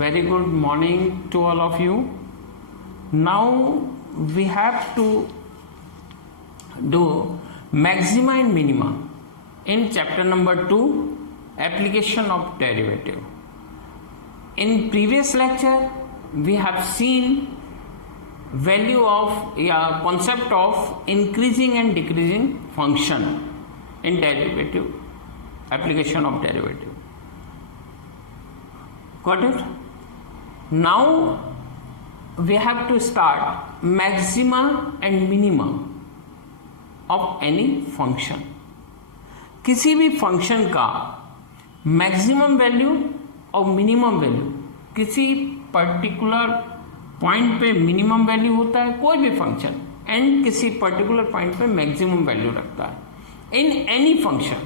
Very good morning to all of you. Now we have to do maxima and minima in chapter number 2, application of derivative. In previous lecture we have seen value of concept of increasing and decreasing function in derivative, application of derivative. Got it? Now we have to start maxima and minima of any function. किसी भी function का maximum value और minimum value, किसी particular point पे minimum value होता है कोई भी फंक्शन, एंड किसी पर्टिकुलर पॉइंट पे मैक्सिमम वैल्यू रखता है. In any function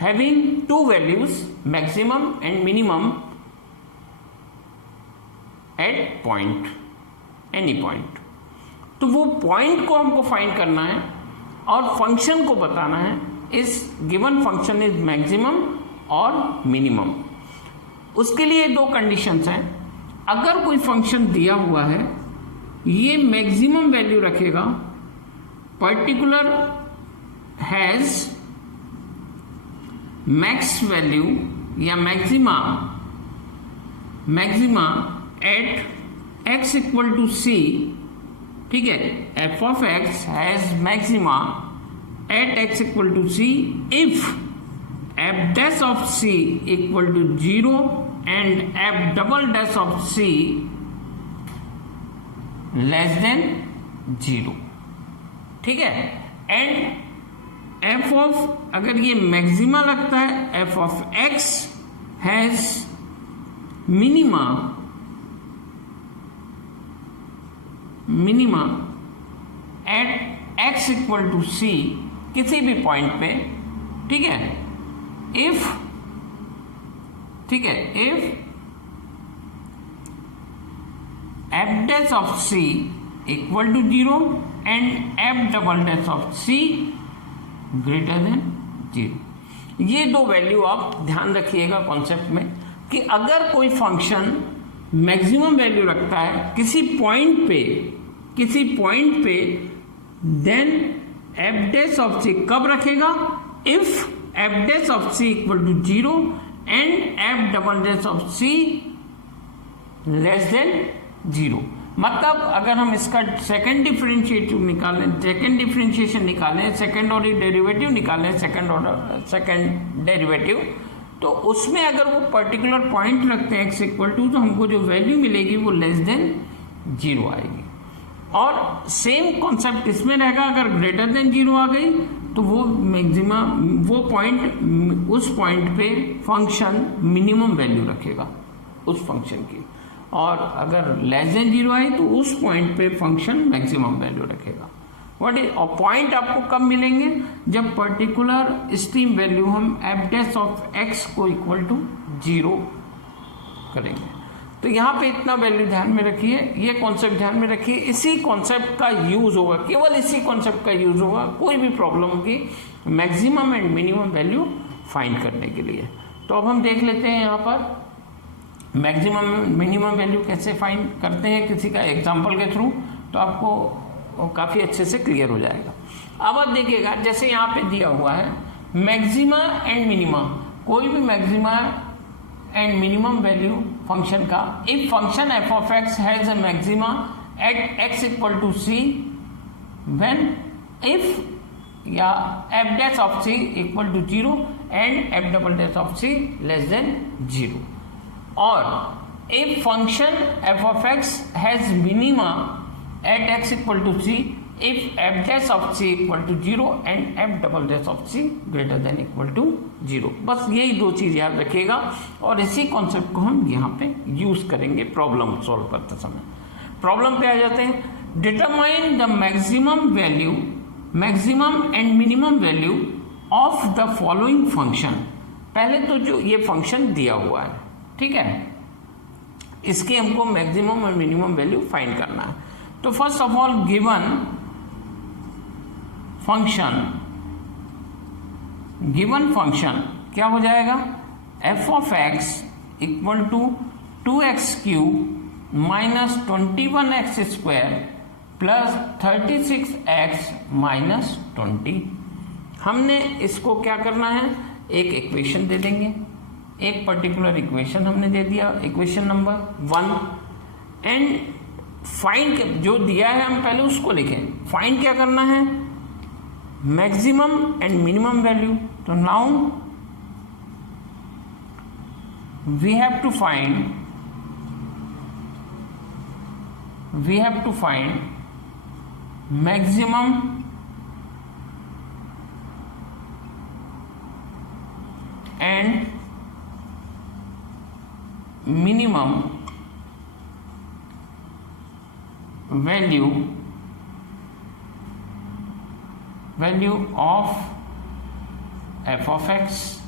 having two values maximum and minimum at point, any point. तो वो पॉइंट को हमको फाइंड करना है और फंक्शन को बताना है इस गिवन फंक्शन इज मैक्सिमम और मिनिमम. उसके लिए दो कंडीशंस हैं. अगर कोई फंक्शन दिया हुआ है, ये मैक्सिमम वैल्यू रखेगा, पर्टिकुलर हैज मैक्स वैल्यू या maxima at x equal to c, ठीक है. F of x has maxima at x equal to c if f dash of c equal to 0 and f double dash of c less than 0, ठीक है. And F of, अगर ये maxima लगता है, f of x has minima at x equal to c, किसी भी point पे, ठीक है. इफ, ठीक है, if f dash of c equal to 0 and f double dash of c greater than 0. ये दो वैल्यू आप ध्यान रखिएगा कॉन्सेप्ट में कि अगर कोई फंक्शन मैक्सिमम वैल्यू रखता है किसी पॉइंट पे, then f dash of c कब रखेगा? If f dash of c equal to 0 and f double dash of c less than 0. मतलब अगर हम इसका सेकंड डिफरेंशिएशन निकालें, सेकंड ऑर्डर डेरिवेटिव निकालें, सेकंड डेरिवेटिव, तो उसमें अगर वो पर्टिकुलर पॉइंट रखते हैं एक्स इक्वल टू, तो हमको जो वैल्यू मिलेगी वो लेस देन 0 आएगी. और सेम कॉन्सेप्ट इसमें रहेगा. अगर ग्रेटर देन 0 आ गई तो वो मैक्सिमा, वो पॉइंट, उस पॉइंट पे फंक्शन मिनिमम वैल्यू रखेगा उस फंक्शन की, और अगर लेस देन 0 आई तो उस पॉइंट पे फंक्शन मैक्सिमम वैल्यू रखेगा. व्हाट इज, और पॉइंट आपको कब मिलेंगे? जब पर्टिकुलर स्ट्रीम वैल्यू हम एफ डैश ऑफ एक्स को इक्वल टू 0 करेंगे. तो यहाँ पे इतना वैल्यू ध्यान में रखिए, ये कॉन्सेप्ट ध्यान में रखिए. इसी कॉन्सेप्ट का यूज होगा, केवल इसी कॉन्सेप्ट का यूज होगा कोई भी प्रॉब्लम होगी maximum and minimum value find करने के लिए. तो अब हम देख लेते हैं यहाँ पर मैक्सिमम मिनिमम वैल्यू कैसे फाइंड करते हैं किसी का एग्जाम्पल के थ्रू, तो आपको काफ़ी अच्छे से क्लियर हो जाएगा. अब आप देखिएगा, जैसे यहाँ पे दिया हुआ है मैक्सिमा एंड मिनिमा, कोई भी maxima and minimum value function का. If function f of x has a maxima at x equal to c when if या f dash of c equal to 0 and f double dash of c less than 0. और if function f of x has minima at x equal to c if f dash of c equal to 0 and f double dash of c greater then equal to 0. बस यही दो चीज याद रखिएगा और इसी concept को हम यहाँ पे यूज करेंगे प्रॉब्लम सॉल्व करते समय. प्रॉब्लम पे आ जाते हैं. Determine the maximum and minimum value of the following function. पहले तो जो ये फंक्शन दिया हुआ है, ठीक है, इसके हमको मैक्सिमम और मिनिमम वैल्यू फाइंड करना है. तो first of all given function क्या हो जाएगा? F of x equal to 2x³ minus 21x² plus 36x minus 20। हमने इसको क्या करना है, एक इक्वेशन दे देंगे, एक पर्टिकुलर इक्वेशन हमने दे दिया, इक्वेशन नंबर 1, एंड फाइंड जो दिया है हम पहले उसको लिखें। फाइंड क्या करना है, मैक्सिमम एंड मिनिमम वैल्यू। तो now we have to find maximum and minimum value of f of x.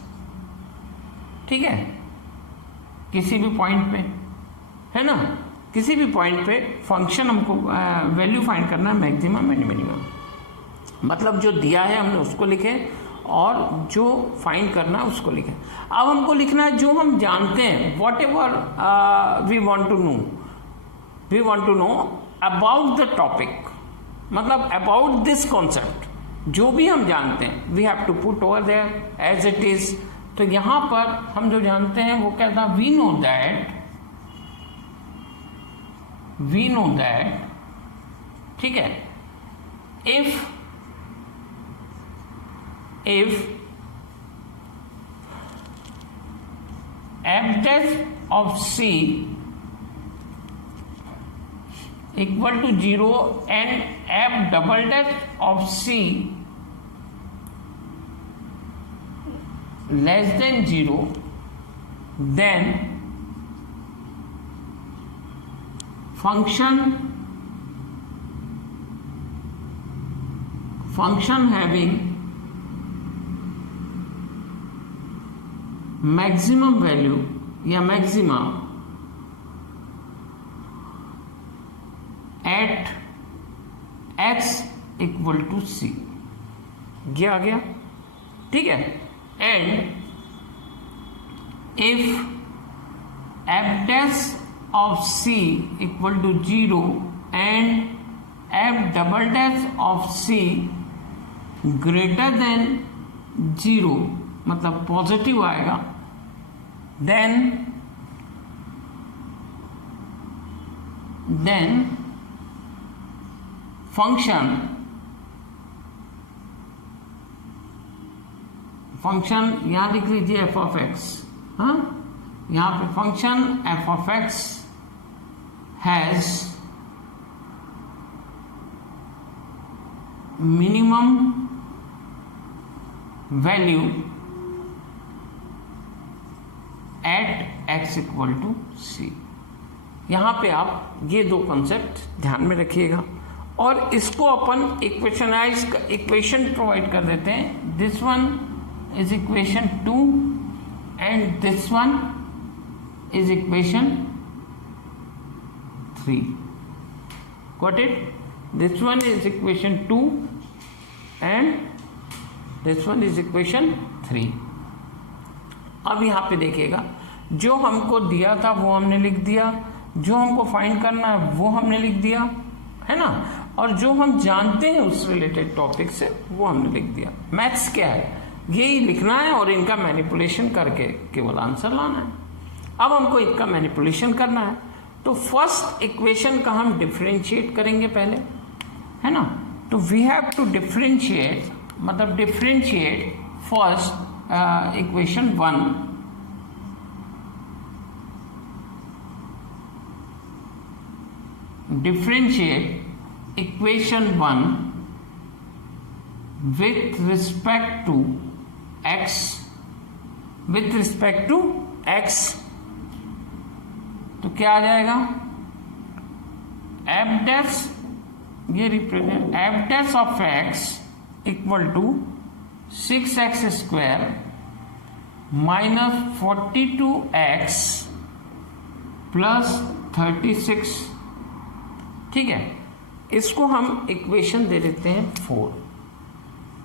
ठीक है, किसी भी पॉइंट पे, है ना, किसी भी पॉइंट पे फंक्शन हमको वैल्यू फाइंड करना है, मैक्सिमम एंड मिनिमम। मतलब जो दिया है हमने उसको लिखे और जो फाइंड करना है उसको लिखे। अब हमको लिखना है जो हम जानते हैं, whatever we want to know about the topic, मतलब अबाउट दिस कॉन्सेप्ट, जो भी हम जानते हैं we have to put over there as it is. तो यहां पर हम जो जानते हैं वो क्या था, वी नो दैट, ठीक है, if f dash of c equal to 0 and f double dash of c less than 0, then function having maximum value या maxima at x equal to c, ये आ गया, ठीक है। And if f dash of c equal to 0 and f double dash of c greater than 0, मतलब positive आएगा, then function यहां लिख लीजिए f of x, हाँ, यहां पे function f of x has minimum value at x equal to c। यहां पे आप ये दो कंसेप्ट ध्यान में रखिएगा और इसको अपन इक्वेशन प्रोवाइड कर देते हैं। This one is equation 2 and this one is equation 3। Got it? This one is equation 2 and this one is equation 3। अब यहां पे देखिएगा, जो हमको दिया था वो हमने लिख दिया, जो हमको फाइंड करना है वो हमने लिख दिया, है ना, और जो हम जानते हैं उस रिलेटेड टॉपिक से वो हमने लिख दिया। मैथ्स क्या है, यही लिखना है और इनका मैनिपुलेशन करके केवल आंसर लाना है। अब हमको इनका मैनिपुलेशन करना है, तो फर्स्ट इक्वेशन का हम डिफरेंशिएट करेंगे पहले, है ना। तो वी हैव टू डिफरेंशिएट, मतलब differentiate first equation 1, differentiate equation 1 with respect to x, तो क्या आ जाएगा, f dash, ये represent f dash of x equal to 6x square minus 42x plus 36, ठीक है। इसको हम इक्वेशन दे देते हैं 4,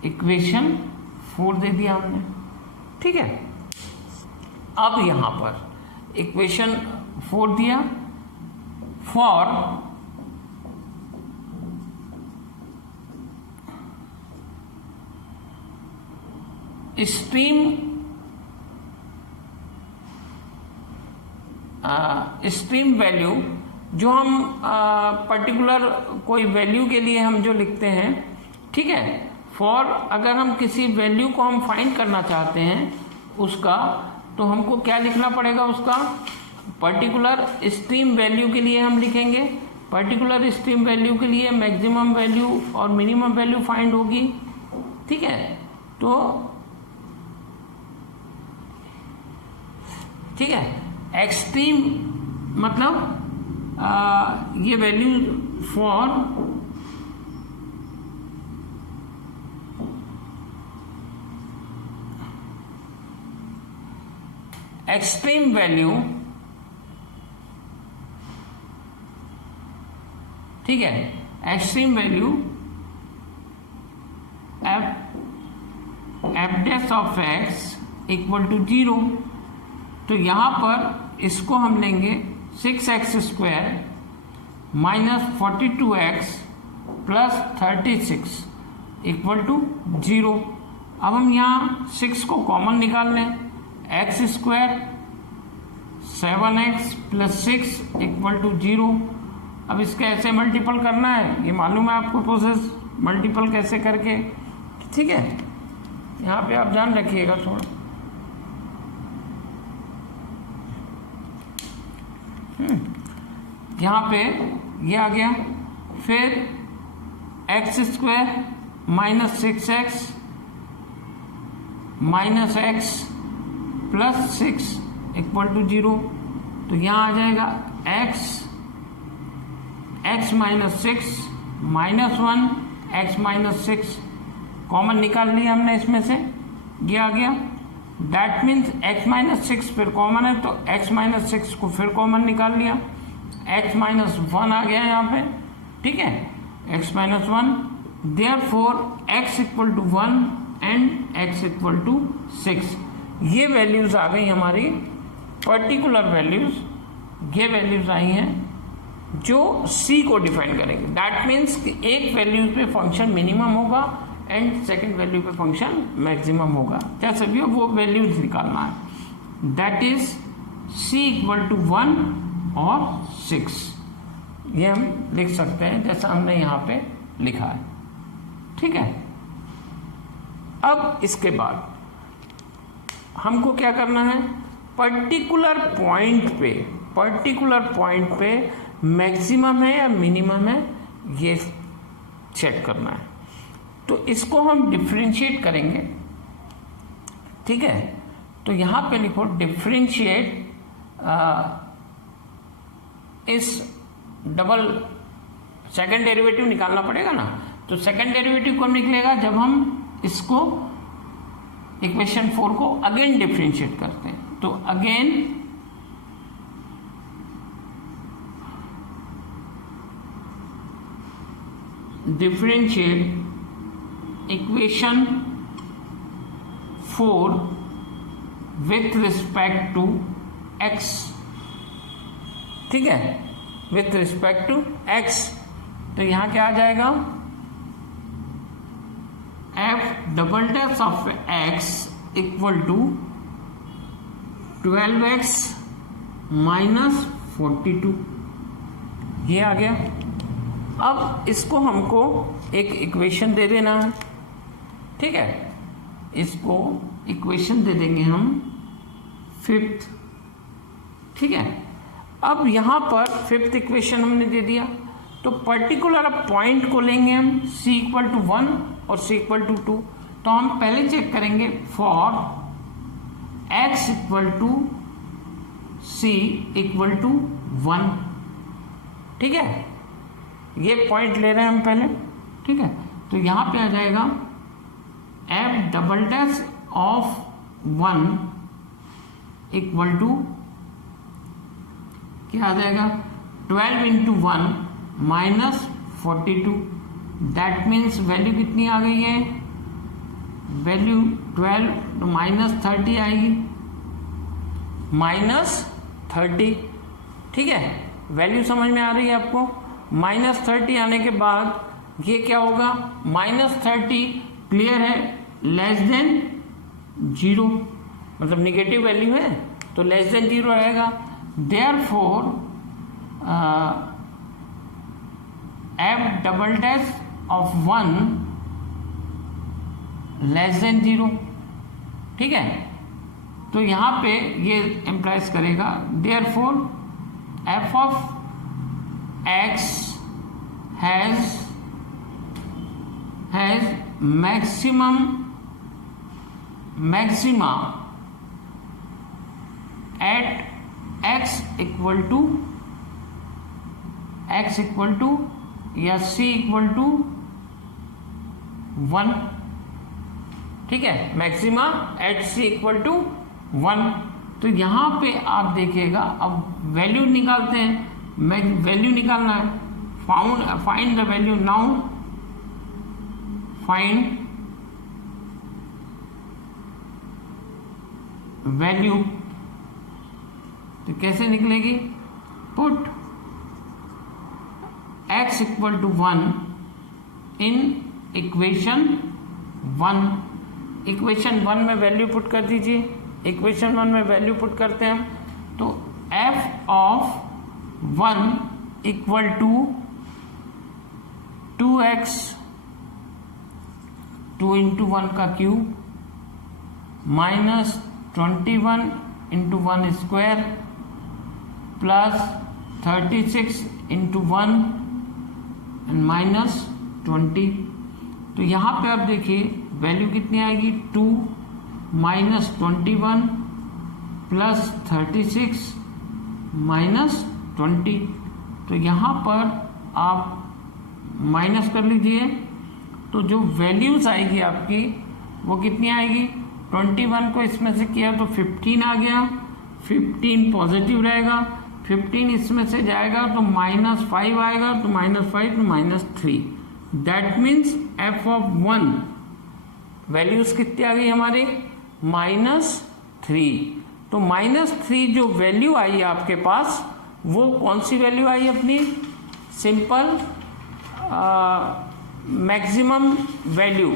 इक्वेशन 4 दे दिया हमने, ठीक है। अब यहां पर इक्वेशन 4 दिया। फॉर स्ट्रीम वैल्यू, जो हम पर्टिकुलर कोई वैल्यू के लिए हम जो लिखते हैं, ठीक है। फॉर अगर हम किसी वैल्यू को हम फाइंड करना चाहते हैं उसका, तो हमको क्या लिखना पड़ेगा, उसका पर्टिकुलर स्ट्रीम वैल्यू के लिए हम लिखेंगे। पर्टिकुलर स्ट्रीम वैल्यू के लिए मैक्सिमम वैल्यू और मिनिमम वैल्यू फाइंड होगी, ठीक है। तो ठीक है, एक्सट्रीम मतलब ये वैल्यू फॉर एक्सट्रीम वैल्यू, ठीक है, extreme value f dash of x equal to 0। तो यहां पर इसको हम लेंगे 6x² minus 42x plus 36 equal to 0। अब हम यहाँ 6 को कॉमन निकाल लें, x² 7x plus 6 equal to 0। अब इसका ऐसे मल्टीपल करना है, ये मालूम है आपको प्रोसेस, मल्टीपल कैसे करके, ठीक है। यहाँ पे आप ध्यान रखिएगा थोड़ा। यहाँ पे ये आ गया, फिर x² minus 6x minus x plus 6 equal to 0। तो यहाँ आ जाएगा x minus 6 minus 1 x minus 6, common निकाल लिया हमने इसमें से, ये आ गया। दैट मीन्स x माइनस 6 फिर कॉमन है, तो x माइनस 6 को फिर कॉमन निकाल लिया, x माइनस 1 आ गया यहाँ पे, ठीक है, x minus 1। Therefore x equal to 1 and x equal to 6। ये वैल्यूज आ गई हमारी पर्टिकुलर वैल्यूज, ये वैल्यूज आई हैं जो c को डिफाइन करेंगे। दैट मीन्स कि एक वैल्यू पे फंक्शन मिनिमम होगा एंड सेकेंड वैल्यू पे फंक्शन मैक्सिमम होगा, जैसे भी हो वो वैल्यूज निकालना है। That is c equal to 1 और 6, ये हम लिख सकते हैं जैसा हमने यहाँ पे लिखा है, ठीक है। अब इसके बाद हमको क्या करना है, पर्टिकुलर पॉइंट पे मैक्सिमम है या मिनिमम है ये चेक करना है। तो इसको हम डिफरेंशिएट करेंगे, ठीक है। तो यहां पे लिखो डिफरेंशिएट इस डबल सेकंड डेरिवेटिव निकालना पड़ेगा ना। तो सेकंड डेरिवेटिव कब निकलेगा, जब हम इसको इक्वेशन 4 को अगेन डिफरेंशिएट करते हैं। तो again differentiate equation 4 with respect to x, ठीक है, विथ रिस्पेक्ट टू x। तो यहां क्या आ जाएगा, f double dash of x equal to 12x minus 42, ये आ गया। अब इसको हमको एक इक्वेशन दे देना है, ठीक है, इसको इक्वेशन दे देंगे हम 5th, ठीक है। अब यहां पर 5th इक्वेशन हमने दे दिया, तो पर्टिकुलर पॉइंट को लेंगे हम c इक्वल टू 1 और c इक्वल टू 2। तो हम पहले चेक करेंगे for x equal to c equal to 1, ठीक है, ये पॉइंट ले रहे हैं हम पहले, ठीक है। तो यहां पे आ जाएगा f double dash of 1 equal to क्या आ जाएगा, 12 into 1 minus 42। That means value कितनी आ गई है, वैल्यू 12 तो माइनस 30 आएगी, माइनस 30, ठीक है, वैल्यू समझ में आ रही है आपको। -30 आने के बाद ये क्या होगा, -30 क्लियर है, लेस देन 0, मतलब निगेटिव वैल्यू है तो लेस देन 0 रहेगा। Therefore f double dash of 1 less than 0, ठीक है। तो यहां पे ये इंप्लाइज करेगा therefore f of x has maxima at x equal to या c इक्वल टू 1, ठीक है, maxima at c equal to 1। तो यहां पे आप देखिएगा, अब वैल्यू निकालते हैं, वैल्यू निकालना है, find the value now, find value. तो कैसे निकलेगी, put x equal to 1 in equation 1। Equation 1 में वैल्यू पुट कर दीजिए, इक्वेशन 1 में वैल्यू पुट करते हैं हम, तो f of 1 equal to 2x 2 into 1 का cube -21 into 1 square plus 36 into 1 and -20। तो यहाँ पे आप देखिए वैल्यू कितनी आएगी, 2 -21 प्लस 36 -20। तो यहाँ पर आप माइनस कर लीजिए, तो जो वैल्यूज आएगी आपकी वो कितनी आएगी, 21 को इसमें से किया तो 15 आ गया, 15 पॉजिटिव रहेगा, 15 इसमें से जाएगा तो -5 आएगा, तो -5 तो -3। That means f of 1 values कितनी आ गई हमारी, -3। तो -3 जो वैल्यू आई आपके पास वो कौन सी वैल्यू आई अपनी, सिंपल मैक्सिमम वैल्यू,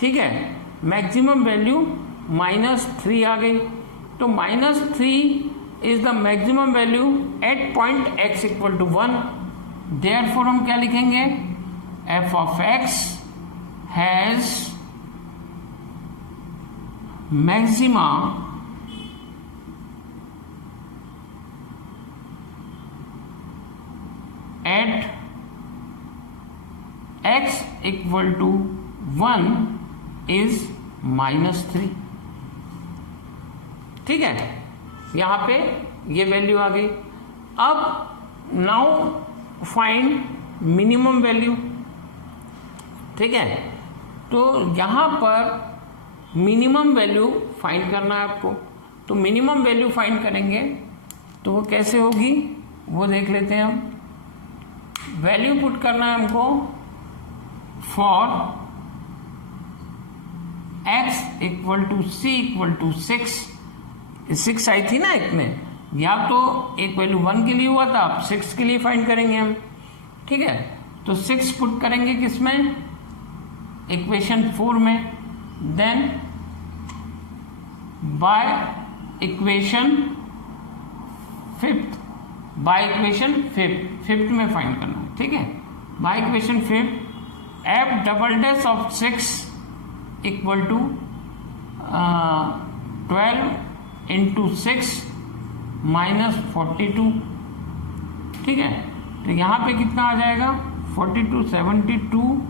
ठीक है, मैक्सिमम वैल्यू -3 आ गई। तो -3 is the maximum value at point x equal to 1। Therefore हम क्या लिखेंगे, f of x has maxima at x equal to 1 is -3, ठीक है। यहां पे ये वैल्यू आ गई। अब नाउ फाइंड मिनिमम वैल्यू, ठीक है। तो यहां पर मिनिमम वैल्यू फाइंड करना है आपको, तो मिनिमम वैल्यू फाइंड करेंगे तो वो कैसे होगी वो देख लेते हैं हम। वैल्यू पुट करना है हमको for x equal to c equal to 6 आई थी ना एक में, या तो एक वैल्यू 1 के लिए हुआ था, अब 6 के लिए फाइंड करेंगे हम, ठीक है। तो 6 पुट करेंगे किसमें, इक्वेशन 4 में, then by equation 5th, by equation 5th में फाइंड करना है, ठीक है। By equation 5th f double dash of 6 equal to 12 into 6 -42, ठीक है। तो यहां पे कितना आ जाएगा, 42 72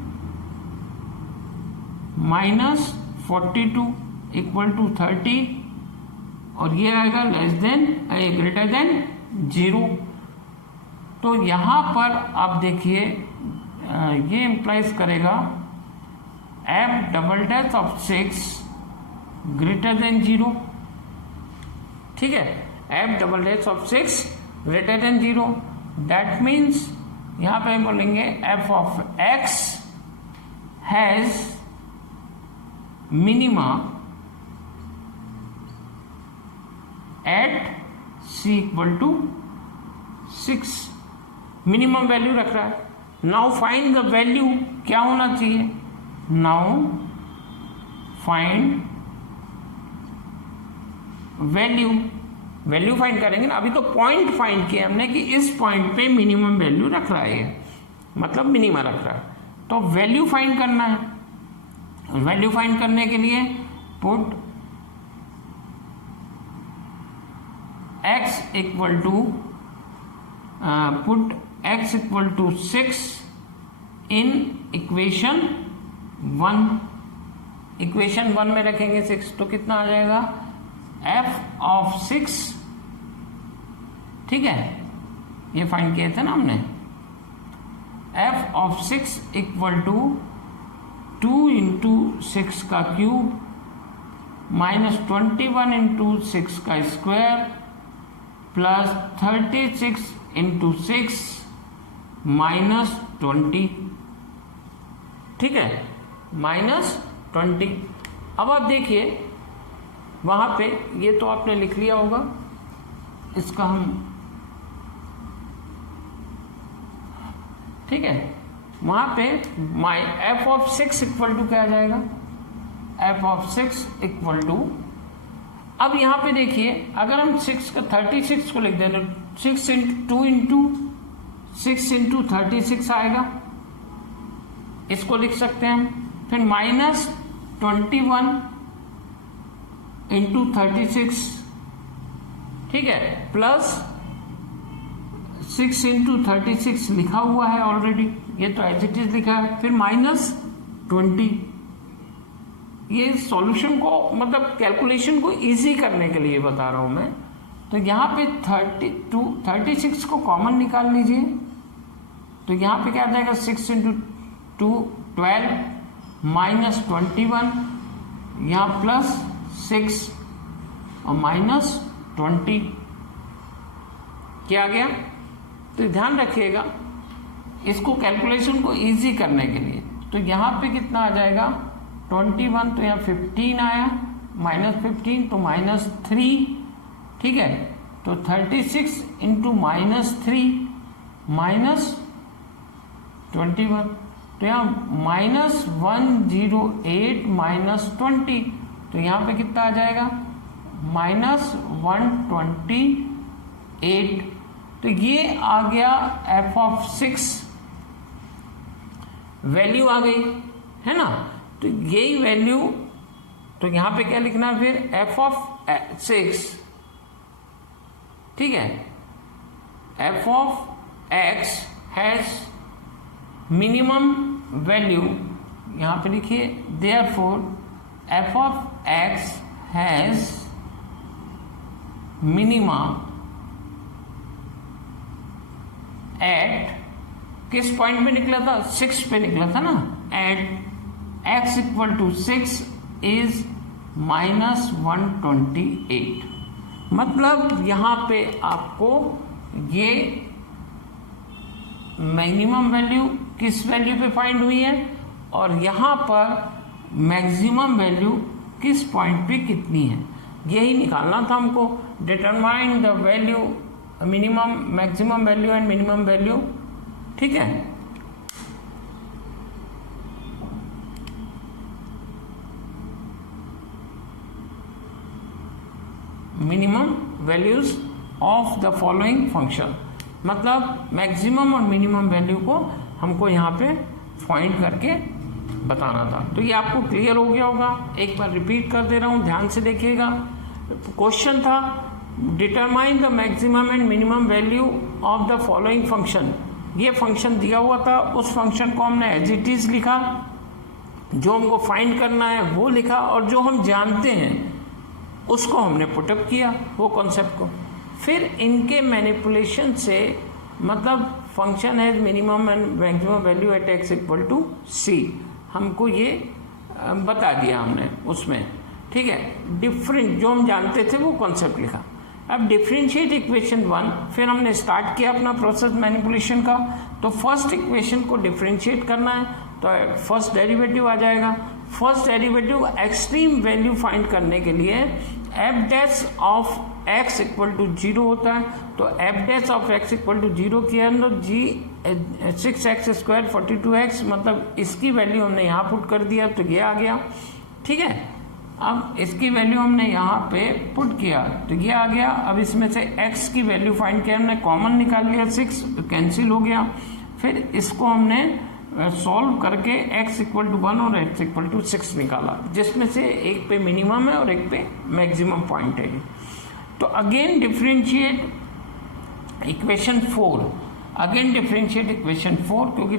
-42 इक्वल टू 30, और ये आएगा लेस देन ग्रेटर देन 0। तो यहां पर आप देखिए ये इंप्लाइज करेगा f double dash of 6 greater than 0, ठीक है, f double dash of 6 greater than 0। That means यहां पे बोलेंगे f of x has minima at c equal to 6 minimum value रख रहा है। नाउ फाइंड द वैल्यू, क्या होना चाहिए, now find value, value find करेंगे ना, अभी तो पॉइंट फाइंड किया हमने कि इस पॉइंट पे मिनिमम वैल्यू रख रहा है, मतलब मिनिमम रख रहा है, तो वैल्यू फाइंड करना है। वैल्यू फाइंड करने के लिए put x equal to 6 in equation 1। Equation 1 में रखेंगे 6, तो कितना आ जाएगा, f ऑफ 6, ठीक है, ये फाइंड किए थे ना हमने, f of 6 equal to 2 into 6 का क्यूब माइनस 21 इंटू 6 का स्क्वायर प्लस 36 इंटू 6 माइनस 20, ठीक है, माइनस 20। अब आप देखिए वहां पे, ये तो आपने लिख लिया होगा, इसका हम, ठीक है, वहां पे माई f ऑफ 6 इक्वल टू क्या आ जाएगा, f ऑफ 6 इक्वल टू, अब यहां पे देखिए अगर हम 6 का 36 को लिख दें तो 6 इंटू 6 इंटू 36 आएगा, इसको लिख सकते हैं हम। फिर माइनस 21 इंटू 36, ठीक है, प्लस 6 इंटू 36 लिखा हुआ है ऑलरेडी, ये तो एज इट इज लिखा है, फिर माइनस 20। ये सॉल्यूशन को, मतलब कैलकुलेशन को इजी करने के लिए बता रहा हूं मैं। तो यहाँ पे 36 को कॉमन निकाल लीजिए, तो यहाँ पे क्या आ जाएगा, 6 इंटू 2 12 माइनस 21, यहाँ प्लस 6 और माइनस 20, क्या आ गया। तो ध्यान रखिएगा इसको, कैलकुलेशन को इजी करने के लिए। तो यहाँ पे कितना आ जाएगा, 21, तो यहाँ 15 आया, माइनस 15 तो माइनस 3, ठीक है, तो 36 इंटू माइनस 3 माइनस 21, तो यहाँ माइनस 108 माइनस 20, तो यहाँ पे कितना आ जाएगा, माइनस 128। तो ये आ गया f ऑफ 6, वैल्यू आ गई है ना। तो यही वैल्यू, तो यहां पे क्या लिखना है फिर, f ऑफ 6, ठीक है, f of x has minimum value, यहां पे लिखिए therefore f of x has minima at, किस पॉइंट पे निकला था, 6 पे निकला था ना, at x equal to 6 is minus 128। मतलब यहां पे आपको ये मिनिमम वैल्यू किस वैल्यू पे फाइंड हुई है, और यहां पर मैक्सिमम वैल्यू किस पॉइंट पे कितनी है, यही निकालना था हमको। Determine the value, minimum, maximum value and minimum value, ठीक है। Minimum values of the following function, मतलब मैक्सिमम और मिनिमम वैल्यू को हमको यहाँ पे फाइंड करके बताना था। तो ये आपको क्लियर हो गया होगा, एक बार रिपीट कर दे रहा हूँ, ध्यान से देखिएगा। क्वेश्चन था determine the maximum and minimum value of the following function. ये फंक्शन दिया हुआ था, उस फंक्शन को हमने एज इट इज लिखा, जो हमको फाइंड करना है वो लिखा, और जो हम जानते हैं उसको हमने पुटअप किया, वो कॉन्सेप्ट को। फिर इनके मैनिपुलेशन से, मतलब फंक्शन है minimum and maximum value at x equal to c, हमको ये बता दिया हमने उसमें, ठीक है। डिफरेंट जो हम जानते थे वो कॉन्सेप्ट लिखा। अब डिफरेंशिएट इक्वेशन 1, फिर हमने स्टार्ट किया अपना प्रोसेस मैनिपुलेशन का। तो फर्स्ट इक्वेशन को डिफरेंशिएट करना है, तो फर्स्ट डेरिवेटिव आ जाएगा। First derivative extreme value find करने के लिए f dash of x equal to 0 होता है, तो f dash of x equal to 0 के अंदर जी 6x स्क्वायर 42x, मतलब इसकी वैल्यू हमने यहाँ पुट कर दिया तो ये आ गया। ठीक है, अब इसकी वैल्यू हमने यहाँ पे पुट किया तो ये आ गया। अब इसमें से x की वैल्यू फाइंड किया, हमने कॉमन निकाल लिया, 6 कैंसिल हो गया। फिर इसको हमने सॉल्व करके x इक्वल टू 1 और x इक्वल टू 6 निकाला, जिसमें से एक पे मिनिमम है और एक पे मैक्सिमम पॉइंट है। तो again differentiate equation 4, again differentiate equation 4, क्योंकि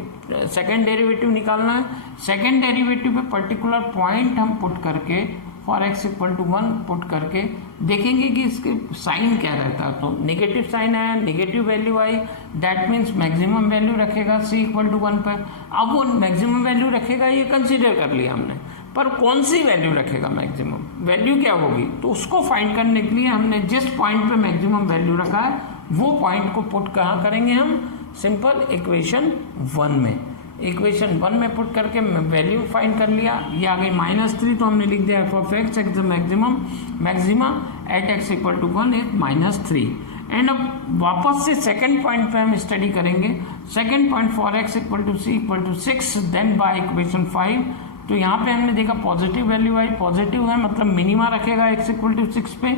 सेकेंड डेरिवेटिव निकालना है। सेकेंड डेरिवेटिव पे पर्टिकुलर पॉइंट हम पुट करके for x equal to 1 put करके देखेंगे कि इसके साइन क्या रहता है। तो नेगेटिव साइन आया, नेगेटिव वैल्यू आई, दैट मीन्स मैक्सिमम वैल्यू रखेगा c इक्वल टू 1 पर। अब वो मैक्सिमम वैल्यू रखेगा ये कंसीडर कर लिया हमने, पर कौन सी वैल्यू रखेगा मैक्सिमम वैल्यू क्या होगी, तो उसको फाइंड करने के लिए हमने जिस पॉइंट पे मैक्सिमम वैल्यू रखा है वो पॉइंट को पुट कहाँ करेंगे हम, सिंपल इक्वेशन 1 में। इक्वेशन 1 में पुट करके वैल्यू फाइंड कर लिया, ये आ गई -3, तो हमने लिख दिया f of x x maximum maxima at x equal to 1 is -3। And अब वापस से सेकंड पॉइंट पे हम स्टडी करेंगे। Second point for x equal to c equal to 6, then by equation 5। तो यहाँ पे हमने देखा पॉजिटिव वैल्यू आई, पॉजिटिव है मतलब मिनिमा रखेगा एक्स इक्वल टू 6 पे,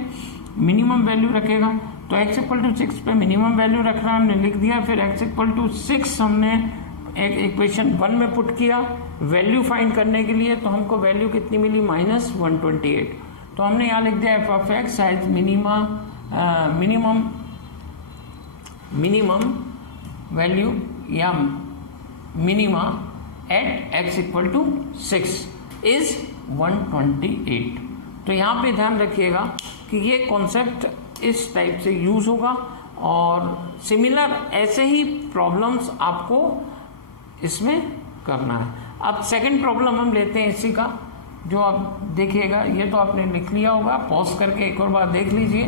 मिनिमम वैल्यू रखेगा। तो एक्स इक्वल टू 6 पे मिनिमम वैल्यू रख रहा है, हमने लिख दिया। फिर एक्स इक्वल टू 6 हमने एक इक्वेशन 1 में पुट किया वैल्यू फाइंड करने के लिए, तो हमको वैल्यू कितनी मिली -128। तो हमने यहाँ लिख दिया f of x has minimum value या minima at x equal to 6 is 128। तो यहाँ पे ध्यान रखिएगा कि ये कॉन्सेप्ट इस टाइप से यूज होगा और सिमिलर ऐसे ही प्रॉब्लम्स आपको इसमें करना है। अब सेकंड प्रॉब्लम हम लेते हैं इसी का, जो आप देखिएगा, ये तो आपने लिख लिया होगा, पॉज करके एक और बार देख लीजिए,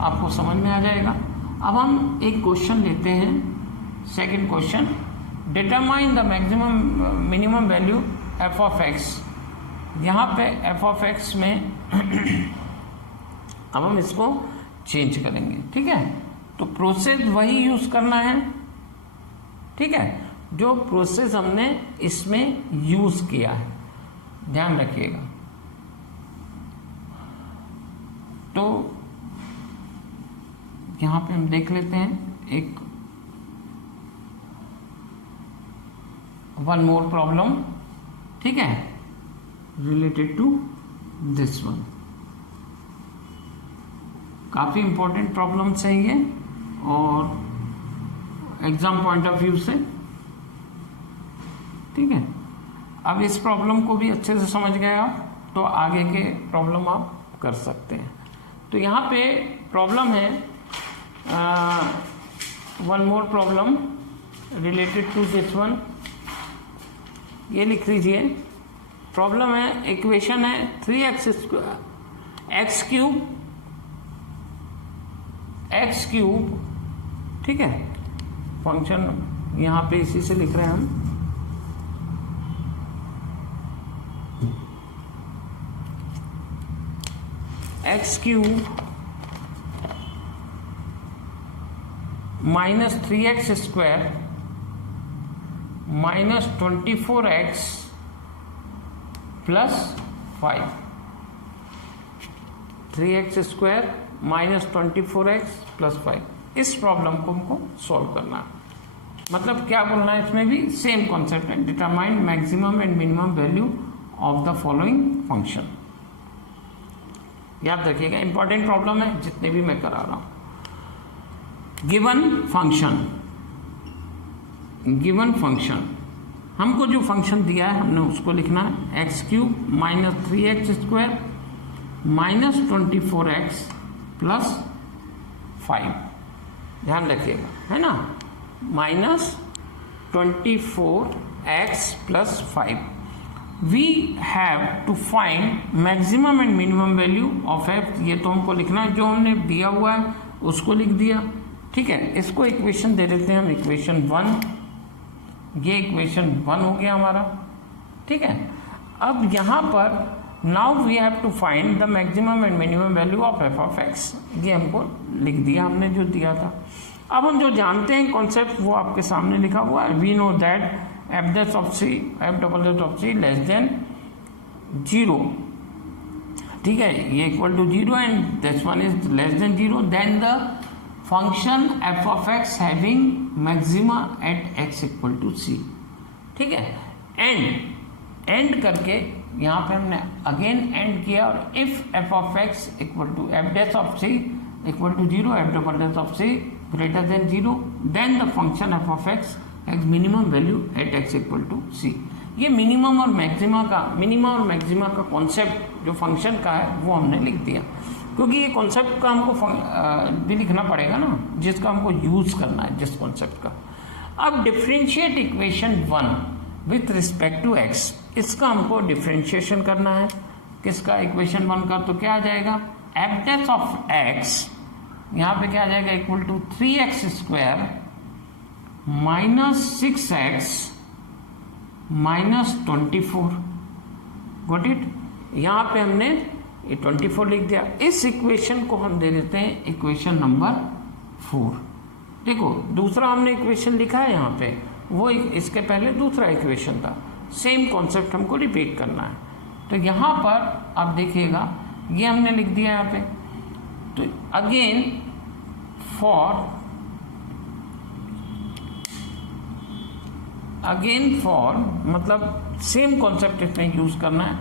आपको समझ में आ जाएगा। अब हम एक क्वेश्चन लेते हैं, second question, determine the maximum minimum value F of x. यहाँ पे एफ ऑफ एक्स में अब हम इसको चेंज करेंगे। ठीक है, तो प्रोसेस वही यूज करना है, ठीक है, जो प्रोसेस हमने इसमें यूज किया है, ध्यान रखिएगा। तो यहां पे हम देख लेते हैं एक वन मोर प्रॉब्लम, ठीक है, रिलेटेड टू दिस वन। काफी इंपॉर्टेंट प्रॉब्लम्स है ये और एग्जाम पॉइंट ऑफ व्यू से, ठीक है। अब इस प्रॉब्लम को भी अच्छे से समझ गए आप, तो आगे के प्रॉब्लम आप कर सकते हैं। तो यहाँ पे प्रॉब्लम है one more problem related to this one, ये लिख लीजिए। प्रॉब्लम है, इक्वेशन है 3x क्यूब, ठीक है, फंक्शन यहाँ पे इसी से लिख रहे हैं हम, x cube -3x square -24x plus 5, 3x square -24x plus 5। इस प्रॉब्लम को हमको सॉल्व करना है। मतलब क्या बोलना है, इसमें भी सेम कॉन्सेप्ट है, determine maximum and minimum value of the following function. याद रखिएगा, इंपॉर्टेंट प्रॉब्लम है जितने भी मैं करा रहा हूं। गिवन फंक्शन, हमको जो फंक्शन दिया है हमने उसको लिखना है, x cube -3x square -24x plus 5, ध्यान रखिएगा, है ना, -24x plus 5। We have to find maximum and minimum value of f. ये तो हमको लिखना है, जो हमने दिया हुआ है उसको लिख दिया, ठीक है। इसको इक्वेशन दे देते हैं हम, इक्वेशन 1, ये इक्वेशन 1 हो गया हमारा, ठीक है। अब यहाँ पर now we have to find the maximum and minimum value of f of x. ये हमको लिख दिया हमने जो दिया था। अब हम जो जानते हैं कॉन्सेप्ट वो आपके सामने लिखा हुआ है। We know that f dash of c, f double dash of c less than 0, ठीक है, ये equal to 0 and this one is less than 0, then the function f of x having maxima at x equal to c, ठीक है। And करके यहाँ पे हमने again and किया, और if f of x equal to f dash of c equal to 0, f double dash of c greater than 0, then the function f of x has minimum value at x equal to c. ये minimum और maxima का concept जो function का है वो हमने लिख दिया, क्योंकि ये कॉन्सेप्ट का हमको भी लिखना पड़ेगा ना, जिसका हमको यूज करना है, जिस कॉन्सेप्ट का। अब differentiate equation 1 with respect to x, इसका हमको डिफरेंशिएशन करना है। किसका? इक्वेशन 1 का। तो क्या आ जाएगा? एफ डैश ऑफ एक्स, यहाँ पे क्या आ जाएगा? Equal to 3x square minus 6x minus 24। Got it? यहाँ पे हमने ये 24 लिख दिया। इस इक्वेशन को हम दे देते हैं इक्वेशन नंबर 4। देखो दूसरा हमने इक्वेशन लिखा है यहाँ पे, वो इसके पहले दूसरा इक्वेशन था। सेम कॉन्सेप्ट हमको रिपीट करना है। तो यहाँ पर आप देखिएगा ये हमने लिख दिया यहाँ पे। तो अगेन फॉर मतलब सेम कॉन्सेप्ट इसमें यूज करना है।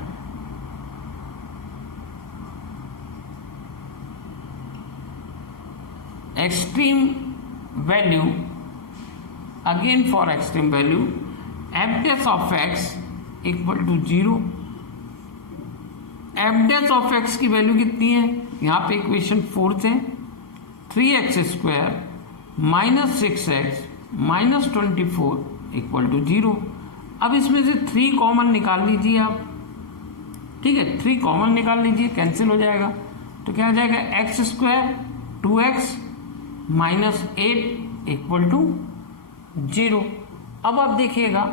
Extreme value, again for extreme value f dash of x equal to 0। F dash of x की वैल्यू कितनी है? यहाँ पे इक्वेशन 4 से 3x square minus 6x minus 24 equal to 0। अब इसमें से 3 कॉमन निकाल लीजिए आप, ठीक है, 3 कॉमन निकाल लीजिए, कैंसिल हो जाएगा। तो क्या आ जाएगा? x square 2x minus 8 equal to 0। अब आप देखिएगा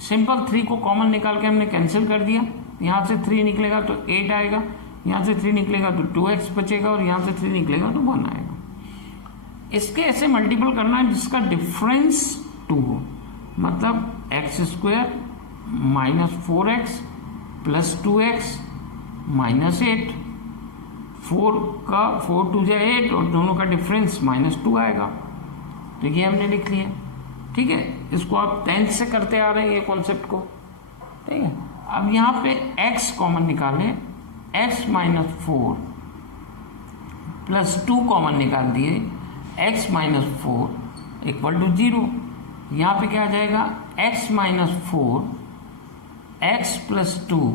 सिंपल 3 को कॉमन निकाल के हमने कैंसिल कर दिया। यहाँ से 3 निकलेगा तो 8 आएगा, यहाँ से 3 निकलेगा तो 2x बचेगा, और यहाँ से 3 निकलेगा तो 1 आएगा। इसके ऐसे मल्टीपल करना है जिसका डिफरेंस 2 हो, मतलब x square minus 4x plus 2x minus 8। 4 का 4 2 जा 8 और दोनों का डिफरेंस माइनस 2 आएगा। तो ये हमने लिख लिया, ठीक है। इसको आप 10th से करते आ रहे हैं ये कॉन्सेप्ट को, ठीक है। अब यहाँ पे x कॉमन निकालें, x माइनस 4 प्लस 2 कॉमन निकाल दिए, x माइनस 4 इक्वल टू 0। यहाँ पे क्या आ जाएगा? x माइनस 4 x प्लस 2,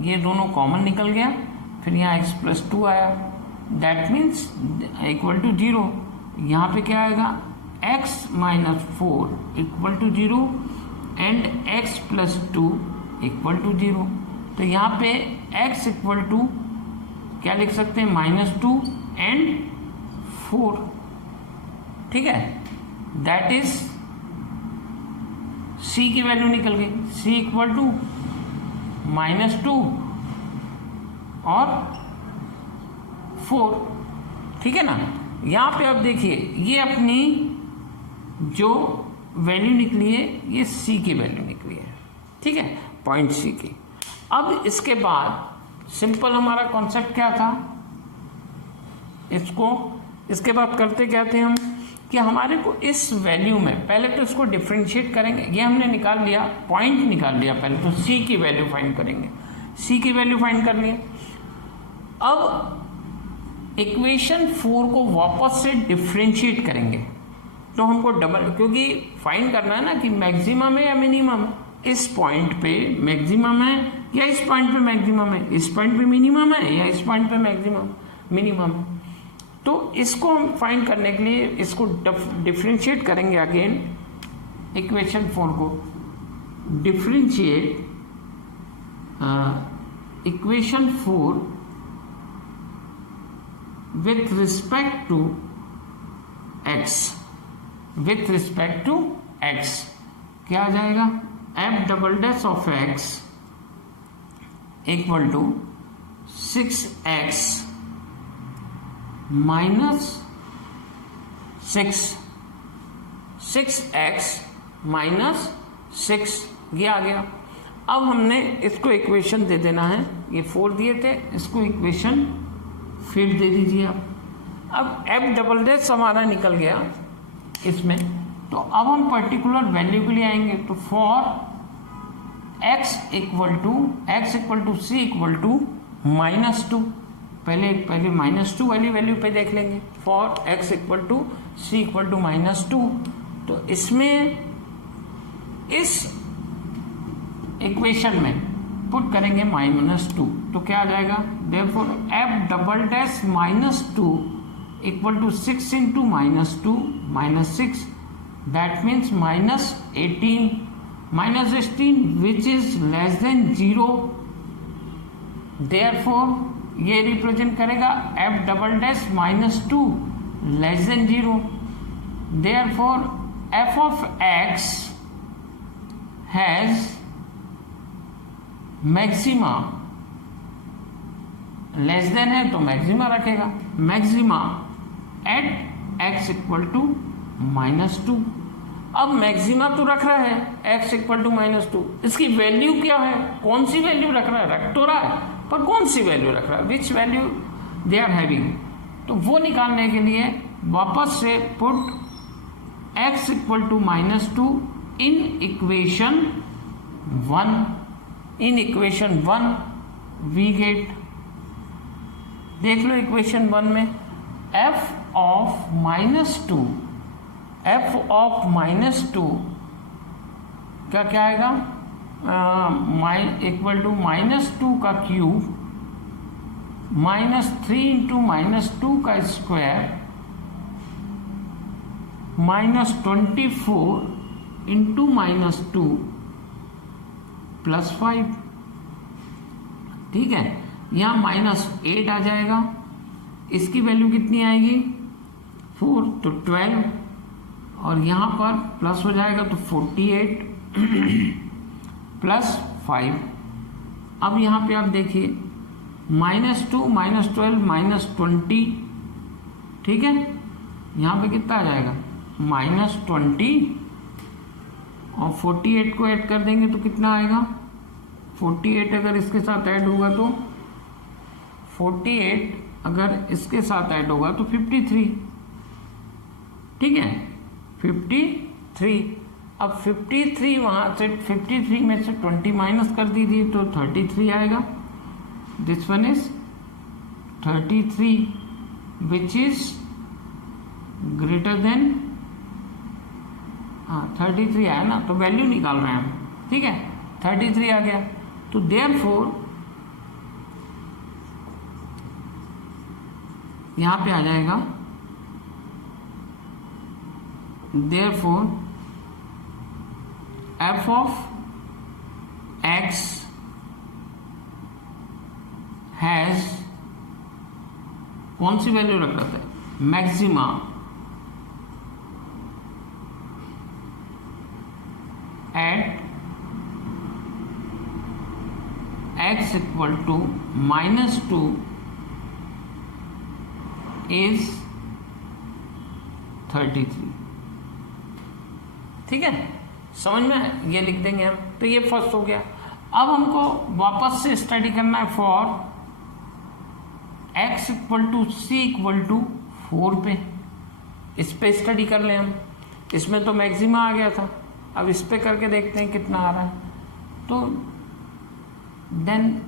ये दोनों कॉमन निकल गया, फिर यहाँ x प्लस 2 आया, दैट मीन्स इक्वल टू 0। यहाँ पे क्या आएगा? x minus 4 equal to 0 and x plus 2 equal to 0। तो यहाँ पे x इक्वल टू क्या लिख सकते हैं? माइनस 2 एंड 4, ठीक है। दैट इज c की वैल्यू निकल गई, c इक्वल टू माइनस 2 और 4, ठीक है ना। यहाँ पे आप देखिए ये अपनी जो वैल्यू निकली है ये c की वैल्यू निकली है, ठीक है, पॉइंट c की। अब इसके बाद सिंपल हमारा कॉन्सेप्ट क्या था? इसके बाद करते क्या थे हम कि हमारे को इस वैल्यू में पहले तो इसको डिफरेंशिएट करेंगे। ये हमने निकाल लिया, पॉइंट निकाल लिया, पहले तो c की वैल्यू फाइंड करेंगे। c की वैल्यू फाइंड कर लिए। अब इक्वेशन 4 को वापस से डिफरेंशिएट करेंगे, तो हमको डबल, क्योंकि फाइंड करना है ना कि मैक्सिमम है या मिनिमम। इस पॉइंट पे मैक्सिमम है या इस पॉइंट पे मैक्सिमम है, इस पॉइंट पे मिनिमम है या इस पॉइंट पे मैक्सिमम मिनिमम। तो इसको हम फाइंड करने के लिए इसको डिफरेंशिएट करेंगे। अगेन इक्वेशन 4 को differentiate equation 4 with respect to x, with respect to x क्या आ जाएगा? एफ double dash of x equal to 6x minus 6x minus 6 ये आ गया। अब हमने इसको इक्वेशन दे देना है, ये 4 दिए थे, इसको इक्वेशन फिर दे दीजिए आप। अब f डबल डैश हमारा निकल गया इसमें, तो अब हम पर्टिकुलर वैल्यू के लिए आएंगे। तो for x equal to c equal to -2, पहले -2 वाली वैल्यू पे देख लेंगे। For x equal to c equal to -2, तो इसमें इस इक्वेशन में पुट करेंगे -2, तो क्या आ जाएगा, therefore f double dash -2 equal to 6 into -2 -6, that means -18 which is less than 0। Therefore ये रिप्रेजेंट करेगा f double dash -2 less than 0। Therefore f of x has maxima, less than है तो मैक्सिमा रखेगा, maxima at x equal to -2। अब maxima तो रख रहा है x इक्वल टू -2, इसकी वैल्यू क्या है, कौन सी वैल्यू रख रहा है, रख तो रहा है पर कौन सी वैल्यू रख रहा है, which value they are having. तो वो निकालने के लिए वापस से put x equal to -2 in equation 1। In equation 1 we get, देख लो इक्वेशन 1 में f ऑफ -2 क्या आएगा, इक्वल टू -2 का क्यूब -3 इंटू -2 का स्क्वायर -24 इंटू -2 +5। ठीक है, यहाँ -8 आ जाएगा, इसकी वैल्यू कितनी आएगी 4, तो 12, और यहाँ पर प्लस हो जाएगा तो 48 +5। अब यहाँ पे आप देखिए -2 -12 -20, ठीक है, यहाँ पे कितना आ जाएगा -20, और 48 को ऐड कर देंगे तो कितना आएगा, 48 अगर इसके साथ ऐड होगा तो 48 अगर इसके साथ ऐड होगा तो 53, ठीक है 53। अब 53 वहां से 53 में से 20 माइनस कर दीजिए तो 33 आएगा। This one is 33 which is greater then 33 आया ना, तो वैल्यू निकाल रहे हैं हम, ठीक है 33 आ गया। तो देयरफॉर यहां पे आ जाएगा, therefore f of x has, कौन सी वैल्यू रख रहा था, maxima at x equal to -2 is 33। ठीक है, समझ में, ये लिख देंगे हम। तो ये फर्स्ट हो गया। अब हमको वापस से स्टडी करना है for x equal to c equal to 4 पे, इस पे स्टडी कर ले हम। इसमें तो मैक्सिमा आ गया था, अब इस पे करके देखते हैं कितना आ रहा है। तो देन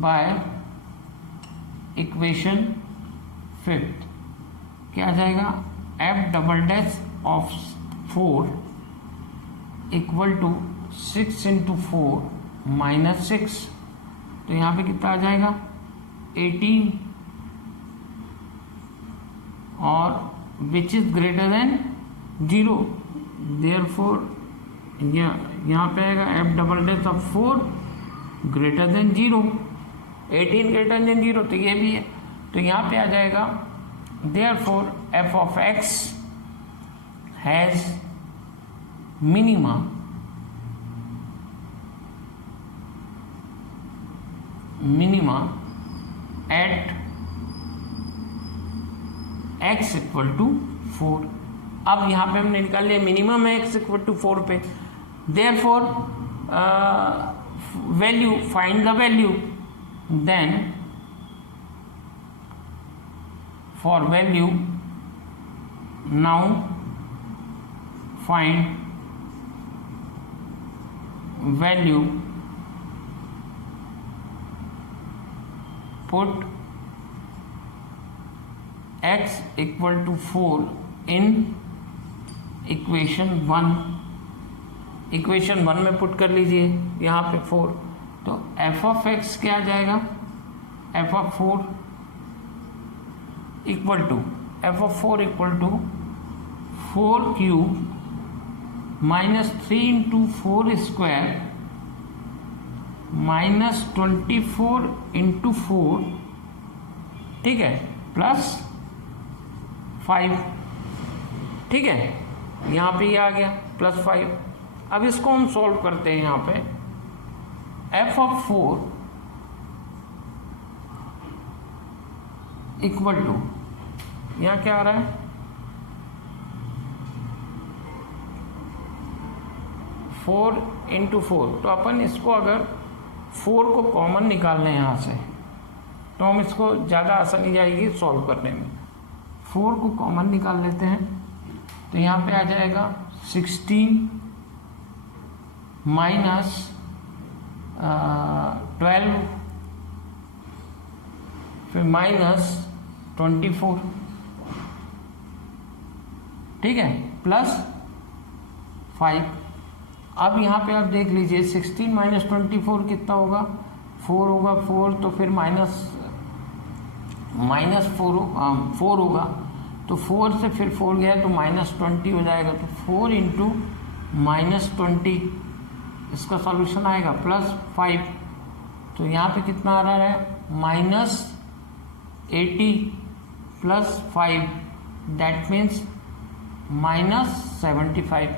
बाय इक्वेशन 5 क्या आ जाएगा, f double dash of 4 equal to 6 into 4 minus 6, तो यहाँ पे कितना आ जाएगा 18, और which is greater than 0, therefore यहाँ पे आएगा f double dash of 4 greater than 0, 18 greater than 0, तो ये भी है। तो यहाँ पे आ जाएगा therefore f of x has minima minima at x equal to 4। अब यहाँ पे हमने निकाल लिया मिनिमम है x इक्वल टू 4 पे, therefore value, find the value, then for value now find value, put x equal to 4 in equation 1। Equation 1 में put कर लीजिए यहाँ पे 4, तो f ऑफ x क्या आ जाएगा, f of 4 equal to 4 cube minus 3 into 4 square minus 24 into 4, ठीक है, प्लस 5, ठीक है, यहाँ पे ये आ गया प्लस 5। अब इसको हम सॉल्व करते हैं। यहाँ पे f ऑफ 4 इक्वल टू, यहाँ क्या आ रहा है, 4 इंटू 4, तो अपन इसको अगर 4 को कॉमन निकाल लें यहाँ से, तो हम इसको ज़्यादा आसानी जाएगी सॉल्व करने में। 4 को कॉमन निकाल लेते हैं, तो यहाँ पे आ जाएगा 16 माइनस 12, फिर माइनस 24, ठीक है, प्लस 5। अब यहाँ पे आप देख लीजिए 16 माइनस 24 कितना होगा, 4 होगा, 4 तो फिर माइनस 4 होगा, तो 4 से फिर 4 गया तो माइनस 20 हो जाएगा, तो 4 इंटू माइनस 20 इसका सॉल्यूशन आएगा प्लस 5। तो यहाँ पे कितना आ रहा है, minus 80 plus 5, that means minus 75,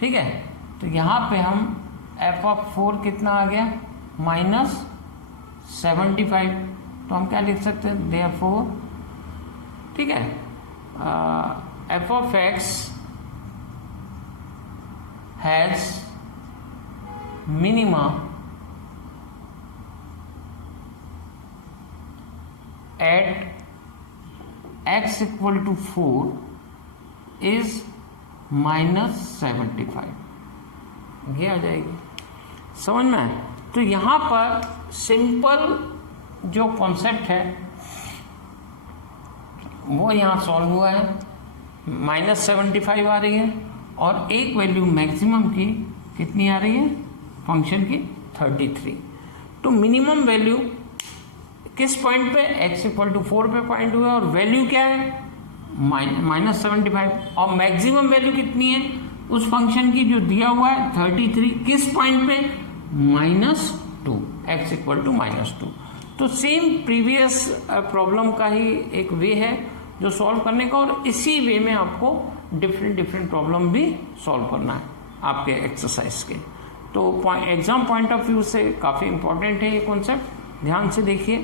ठीक है। तो यहाँ पे हम f ऑफ 4 कितना आ गया, माइनस 75, तो हम क्या लिख सकते हैं, देयरफॉर, ठीक है, f of x has minima at x equal to 4 is minus 75, ये आ जाएगी, समझ में आए। तो यहाँ पर सिंपल जो कॉन्सेप्ट है वो यहाँ सॉल्व हुआ है, माइनस 75 आ रही है और एक वैल्यू मैक्सिमम की कितनी आ रही है, फंक्शन की 33। तो मिनिमम वैल्यू किस पॉइंट पे, x इक्वल टू 4 पे पॉइंट हुआ और वैल्यू क्या है, माइनस 75, और मैक्सिमम वैल्यू कितनी है उस फंक्शन की जो दिया हुआ है 33, किस पॉइंट पे, -2, x इक्वल टू -2। तो सेम प्रीवियस प्रॉब्लम का ही एक वे है जो सॉल्व करने का, और इसी वे में आपको डिफरेंट प्रॉब्लम भी सॉल्व करना है आपके एक्सरसाइज के। तो एग्जाम पॉइंट ऑफ व्यू से काफ़ी इंपॉर्टेंट है ये कॉन्सेप्ट, ध्यान से देखिए।